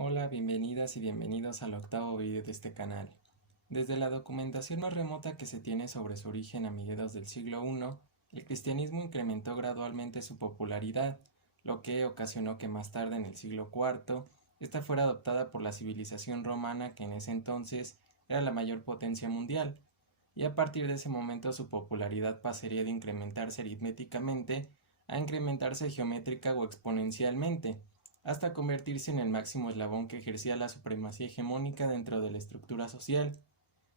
Hola, bienvenidas y bienvenidos al octavo vídeo de este canal. Desde la documentación más remota que se tiene sobre su origen a mediados del siglo I, el cristianismo incrementó gradualmente su popularidad, lo que ocasionó que más tarde en el siglo IV, esta fuera adoptada por la civilización romana que en ese entonces era la mayor potencia mundial, y a partir de ese momento su popularidad pasaría de incrementarse aritméticamente a incrementarse geométrica o exponencialmente, hasta convertirse en el máximo eslabón que ejercía la supremacía hegemónica dentro de la estructura social,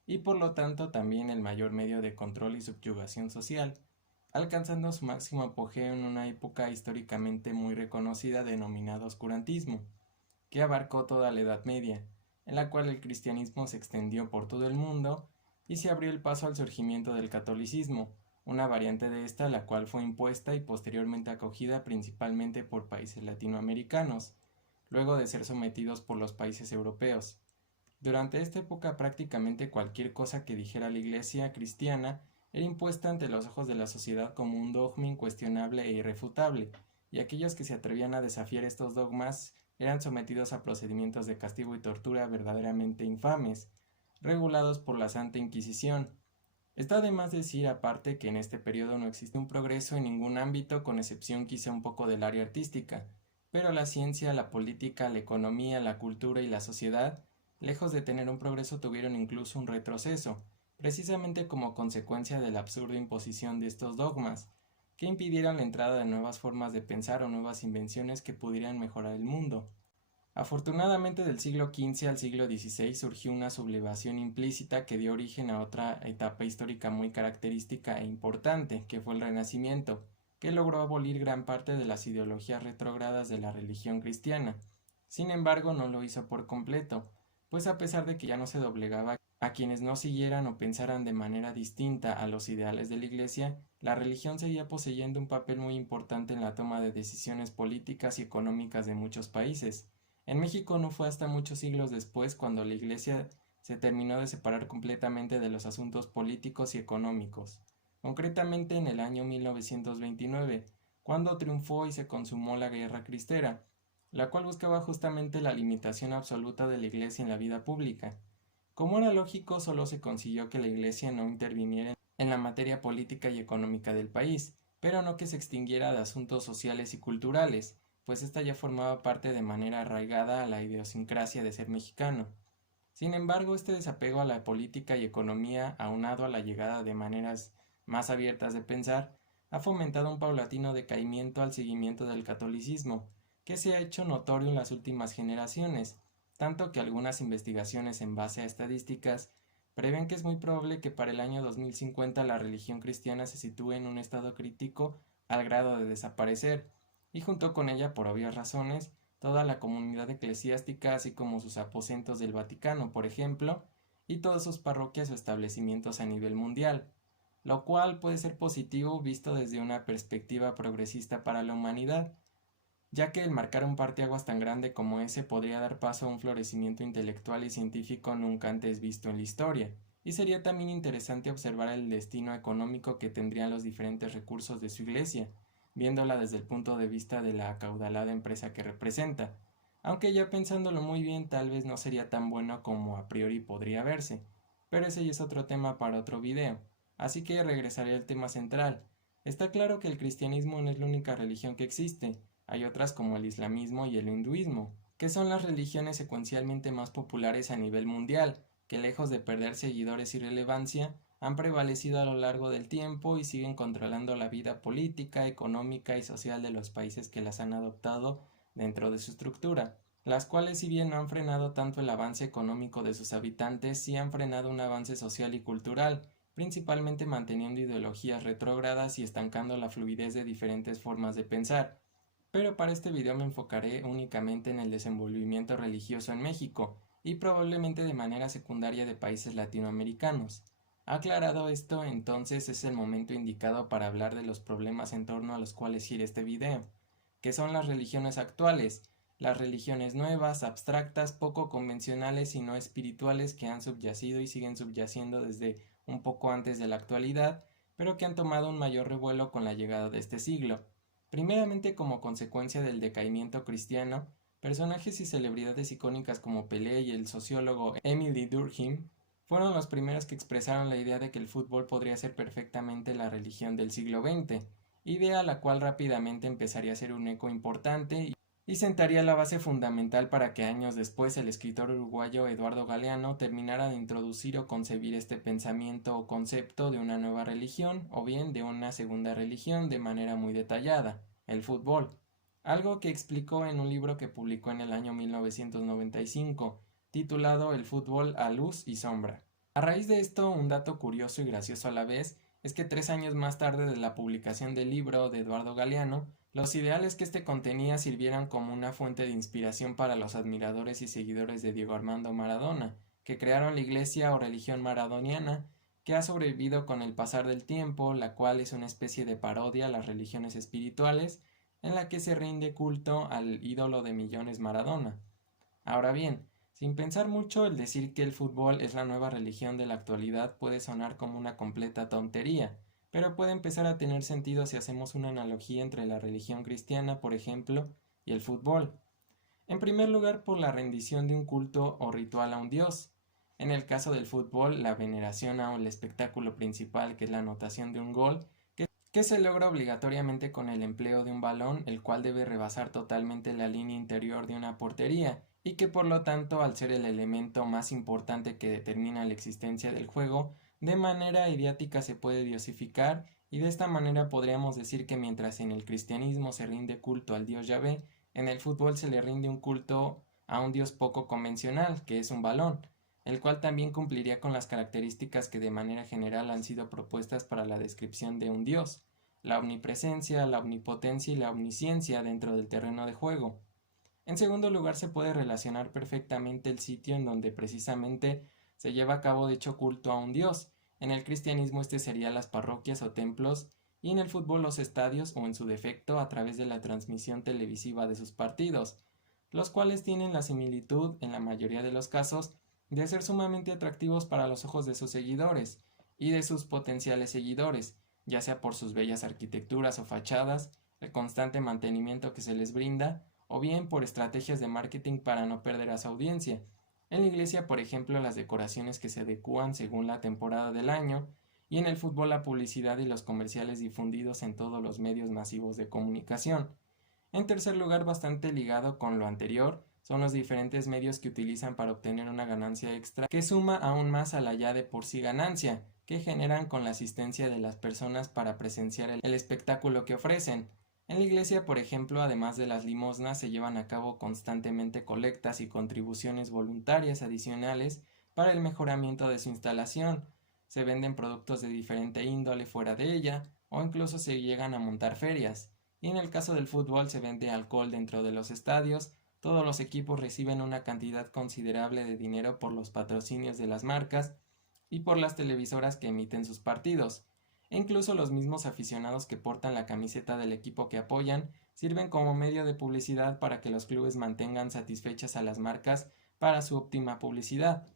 y por lo tanto también el mayor medio de control y subyugación social, alcanzando su máximo apogeo en una época históricamente muy reconocida denominada oscurantismo, que abarcó toda la Edad Media, en la cual el cristianismo se extendió por todo el mundo y se abrió el paso al surgimiento del catolicismo, una variante de esta la cual fue impuesta y posteriormente acogida principalmente por países latinoamericanos, luego de ser sometidos por los países europeos. Durante esta época prácticamente cualquier cosa que dijera la Iglesia cristiana era impuesta ante los ojos de la sociedad como un dogma incuestionable e irrefutable, y aquellos que se atrevían a desafiar estos dogmas eran sometidos a procedimientos de castigo y tortura verdaderamente infames, regulados por la Santa Inquisición. Está de más decir aparte que en este periodo no existe un progreso en ningún ámbito con excepción quizá un poco del área artística, pero la ciencia, la política, la economía, la cultura y la sociedad, lejos de tener un progreso, tuvieron incluso un retroceso, precisamente como consecuencia de la absurda imposición de estos dogmas, que impidieron la entrada de nuevas formas de pensar o nuevas invenciones que pudieran mejorar el mundo. Afortunadamente del siglo XV al siglo XVI surgió una sublevación implícita que dio origen a otra etapa histórica muy característica e importante, que fue el Renacimiento, que logró abolir gran parte de las ideologías retrógradas de la religión cristiana. Sin embargo, no lo hizo por completo, pues a pesar de que ya no se doblegaba a quienes no siguieran o pensaran de manera distinta a los ideales de la Iglesia, la religión seguía poseyendo un papel muy importante en la toma de decisiones políticas y económicas de muchos países. En México no fue hasta muchos siglos después cuando la Iglesia se terminó de separar completamente de los asuntos políticos y económicos, concretamente en el año 1929, cuando triunfó y se consumó la Guerra Cristera, la cual buscaba justamente la limitación absoluta de la Iglesia en la vida pública. Como era lógico, solo se consiguió que la Iglesia no interviniera en la materia política y económica del país, pero no que se extinguiera de asuntos sociales y culturales, pues ésta ya formaba parte de manera arraigada a la idiosincrasia de ser mexicano. Sin embargo, este desapego a la política y economía, aunado a la llegada de maneras más abiertas de pensar, ha fomentado un paulatino decaimiento al seguimiento del catolicismo, que se ha hecho notorio en las últimas generaciones, tanto que algunas investigaciones en base a estadísticas prevén que es muy probable que para el año 2050 la religión cristiana se sitúe en un estado crítico al grado de desaparecer, y junto con ella, por obvias razones, toda la comunidad eclesiástica, así como sus aposentos del Vaticano, por ejemplo, y todas sus parroquias o establecimientos a nivel mundial, lo cual puede ser positivo visto desde una perspectiva progresista para la humanidad, ya que el marcar un parteaguas tan grande como ese podría dar paso a un florecimiento intelectual y científico nunca antes visto en la historia, y sería también interesante observar el destino económico que tendrían los diferentes recursos de su iglesia, viéndola desde el punto de vista de la acaudalada empresa que representa, aunque ya pensándolo muy bien tal vez no sería tan bueno como a priori podría verse, pero ese ya es otro tema para otro video, así que regresaré al tema central. Está claro que el cristianismo no es la única religión que existe, hay otras como el islamismo y el hinduismo, que son las religiones secuencialmente más populares a nivel mundial, que lejos de perder seguidores y relevancia, han prevalecido a lo largo del tiempo y siguen controlando la vida política, económica y social de los países que las han adoptado dentro de su estructura, las cuales si bien no han frenado tanto el avance económico de sus habitantes, sí han frenado un avance social y cultural, principalmente manteniendo ideologías retrógradas y estancando la fluidez de diferentes formas de pensar. Pero para este video me enfocaré únicamente en el desenvolvimiento religioso en México y probablemente de manera secundaria de países latinoamericanos. Aclarado esto, entonces es el momento indicado para hablar de los problemas en torno a los cuales gira este video, que son las religiones actuales, las religiones nuevas, abstractas, poco convencionales y no espirituales que han subyacido y siguen subyaciendo desde un poco antes de la actualidad, pero que han tomado un mayor revuelo con la llegada de este siglo. Primeramente como consecuencia del decaimiento cristiano, Personajes y celebridades icónicas como Pelé y el sociólogo Emily Durkheim fueron los primeros que expresaron la idea de que el fútbol podría ser perfectamente la religión del siglo XX, idea la cual rápidamente empezaría a ser un eco importante y sentaría la base fundamental para que años después el escritor uruguayo Eduardo Galeano terminara de introducir o concebir este pensamiento o concepto de una nueva religión o bien de una segunda religión de manera muy detallada, el fútbol, algo que explicó en un libro que publicó en el año 1995, titulado El fútbol a luz y sombra. A raíz de esto, un dato curioso y gracioso a la vez es que 3 años más tarde de la publicación del libro de Eduardo Galeano, los ideales que este contenía sirvieran como una fuente de inspiración para los admiradores y seguidores de Diego Armando Maradona, que crearon la iglesia o religión maradoniana, que ha sobrevivido con el pasar del tiempo, la cual es una especie de parodia a las religiones espirituales, en la que se rinde culto al ídolo de millones Maradona. Ahora bien, sin pensar mucho, el decir que el fútbol es la nueva religión de la actualidad puede sonar como una completa tontería, pero puede empezar a tener sentido si hacemos una analogía entre la religión cristiana, por ejemplo, y el fútbol. En primer lugar, por la rendición de un culto o ritual a un dios. En el caso del fútbol, la veneración al espectáculo principal, que es la anotación de un gol, que se logra obligatoriamente con el empleo de un balón, el cual debe rebasar totalmente la línea interior de una portería, y que por lo tanto, al ser el elemento más importante que determina la existencia del juego, de manera idiática se puede diosificar, y de esta manera podríamos decir que mientras en el cristianismo se rinde culto al dios Yahvé, en el fútbol se le rinde un culto a un dios poco convencional, que es un balón, el cual también cumpliría con las características que de manera general han sido propuestas para la descripción de un dios, la omnipresencia, la omnipotencia y la omnisciencia dentro del terreno de juego. En segundo lugar, se puede relacionar perfectamente el sitio en donde precisamente se lleva a cabo dicho culto a un dios. En el cristianismo este sería las parroquias o templos, y en el fútbol los estadios o en su defecto a través de la transmisión televisiva de sus partidos, los cuales tienen la similitud, en la mayoría de los casos, de ser sumamente atractivos para los ojos de sus seguidores y de sus potenciales seguidores, ya sea por sus bellas arquitecturas o fachadas, el constante mantenimiento que se les brinda, o bien por estrategias de marketing para no perder a su audiencia. En la iglesia, por ejemplo, las decoraciones que se adecúan según la temporada del año, y en el fútbol la publicidad y los comerciales difundidos en todos los medios masivos de comunicación. En tercer lugar, bastante ligado con lo anterior, son los diferentes medios que utilizan para obtener una ganancia extra que suma aún más a la ya de por sí ganancia, que generan con la asistencia de las personas para presenciar el espectáculo que ofrecen. En la iglesia, por ejemplo, además de las limosnas, se llevan a cabo constantemente colectas y contribuciones voluntarias adicionales para el mejoramiento de su instalación. Se venden productos de diferente índole fuera de ella, o incluso se llegan a montar ferias. Y en el caso del fútbol se vende alcohol dentro de los estadios, todos los equipos reciben una cantidad considerable de dinero por los patrocinios de las marcas y por las televisoras que emiten sus partidos, e incluso los mismos aficionados que portan la camiseta del equipo que apoyan sirven como medio de publicidad para que los clubes mantengan satisfechas a las marcas para su óptima publicidad.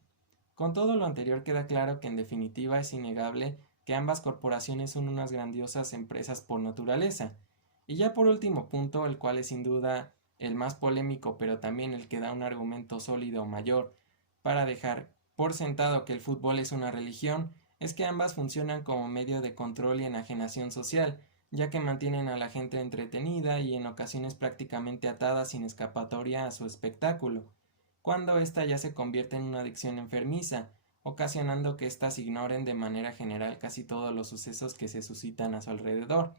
Con todo lo anterior queda claro que en definitiva es innegable que ambas corporaciones son unas grandiosas empresas por naturaleza. Y ya por último punto, el cual es sin duda el más polémico, pero también el que da un argumento sólido mayor para dejar por sentado que el fútbol es una religión, es que ambas funcionan como medio de control y enajenación social, ya que mantienen a la gente entretenida y en ocasiones prácticamente atada sin escapatoria a su espectáculo, cuando ésta ya se convierte en una adicción enfermiza, ocasionando que éstas ignoren de manera general casi todos los sucesos que se suscitan a su alrededor,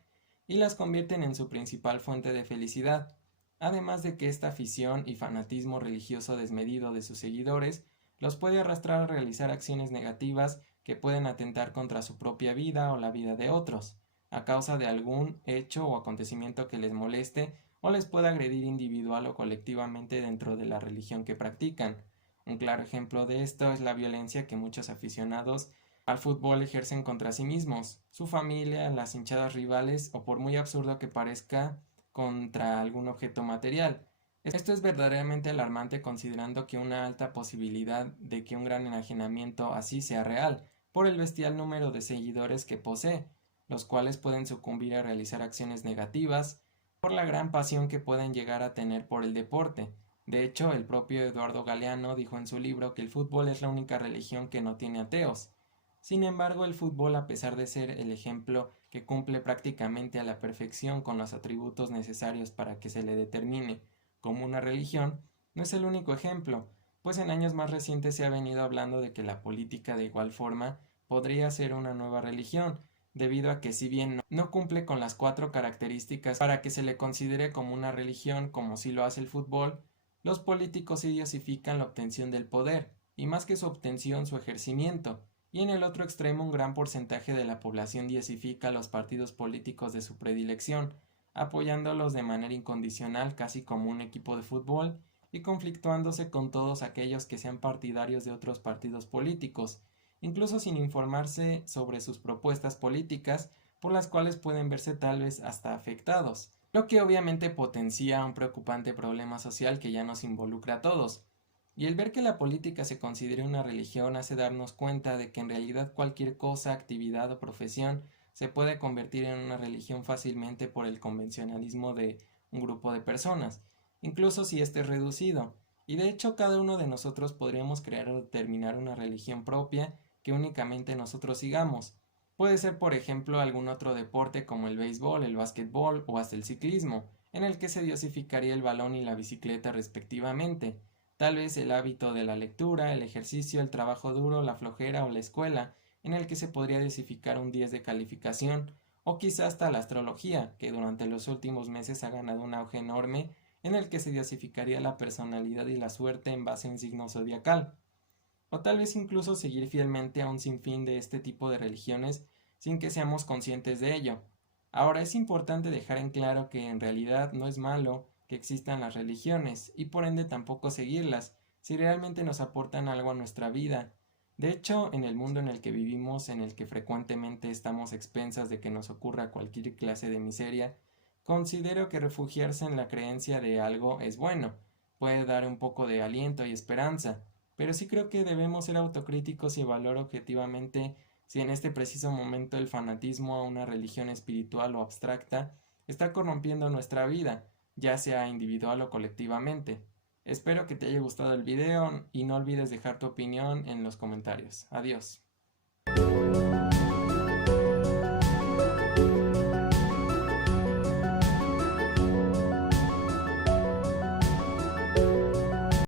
y las convierten en su principal fuente de felicidad, además de que esta afición y fanatismo religioso desmedido de sus seguidores los puede arrastrar a realizar acciones negativas que pueden atentar contra su propia vida o la vida de otros, a causa de algún hecho o acontecimiento que les moleste o les pueda agredir individual o colectivamente dentro de la religión que practican. Un claro ejemplo de esto es la violencia que muchos aficionados al fútbol ejercen contra sí mismos, su familia, las hinchadas rivales o, por muy absurdo que parezca, contra algún objeto material. Esto es verdaderamente alarmante considerando que una alta posibilidad de que un gran enajenamiento así sea real, por el bestial número de seguidores que posee, los cuales pueden sucumbir a realizar acciones negativas, por la gran pasión que pueden llegar a tener por el deporte, De hecho, el propio Eduardo Galeano dijo en su libro que el fútbol es la única religión que no tiene ateos. Sin embargo, el fútbol, a pesar de ser el ejemplo que cumple prácticamente a la perfección con los atributos necesarios para que se le determine como una religión, no es el único ejemplo, pues en años más recientes se ha venido hablando de que la política de igual forma podría ser una nueva religión, debido a que si bien no cumple con las 4 características para que se le considere como una religión como sí lo hace el fútbol, los políticos sí diosifican la obtención del poder, y más que su obtención, su ejercimiento, y en el otro extremo un gran porcentaje de la población diosifica a los partidos políticos de su predilección, apoyándolos de manera incondicional casi como un equipo de fútbol, y conflictuándose con todos aquellos que sean partidarios de otros partidos políticos, incluso sin informarse sobre sus propuestas políticas, por las cuales pueden verse tal vez hasta afectados, lo que obviamente potencia un preocupante problema social que ya nos involucra a todos. Y el ver que la política se considere una religión hace darnos cuenta de que en realidad cualquier cosa, actividad o profesión se puede convertir en una religión fácilmente por el convencionalismo de un grupo de personas, incluso si éste es reducido. Y de hecho cada uno de nosotros podríamos crear o determinar una religión propia que únicamente nosotros sigamos. Puede ser, por ejemplo, algún otro deporte como el béisbol, el básquetbol o hasta el ciclismo, en el que se diosificaría el balón y la bicicleta respectivamente. Tal vez el hábito de la lectura, el ejercicio, el trabajo duro, la flojera o la escuela, en el que se podría diosificar un 10 de calificación, o quizá hasta la astrología, que durante los últimos meses ha ganado un auge enorme, en el que se diosificaría la personalidad y la suerte en base a un signo zodiacal. O tal vez incluso seguir fielmente a un sinfín de este tipo de religiones sin que seamos conscientes de ello. Ahora es importante dejar en claro que en realidad no es malo que existan las religiones y por ende tampoco seguirlas si realmente nos aportan algo a nuestra vida. De hecho, en el mundo en el que vivimos, en el que frecuentemente estamos expensas de que nos ocurra cualquier clase de miseria, considero que refugiarse en la creencia de algo es bueno, puede dar un poco de aliento y esperanza, pero sí creo que debemos ser autocríticos y evaluar objetivamente si en este preciso momento el fanatismo a una religión espiritual o abstracta está corrompiendo nuestra vida, ya sea individual o colectivamente. Espero que te haya gustado el video y no olvides dejar tu opinión en los comentarios. Adiós.